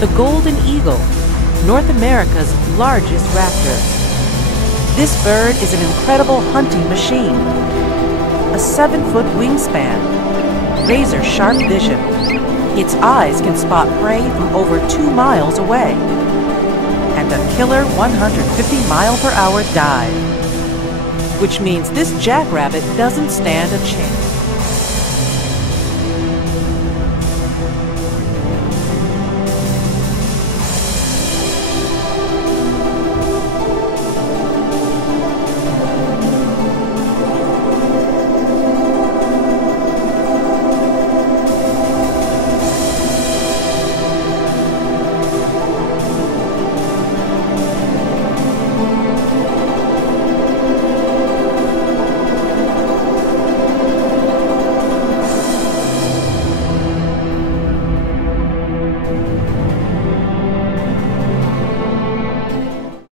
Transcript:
the golden eagle, North America's largest raptor. This bird is an incredible hunting machine. A 7-foot wingspan, razor-sharp vision. Its eyes can spot prey from over 2 miles away. And a killer 150-mile-per-hour dive, which means this jackrabbit doesn't stand a chance.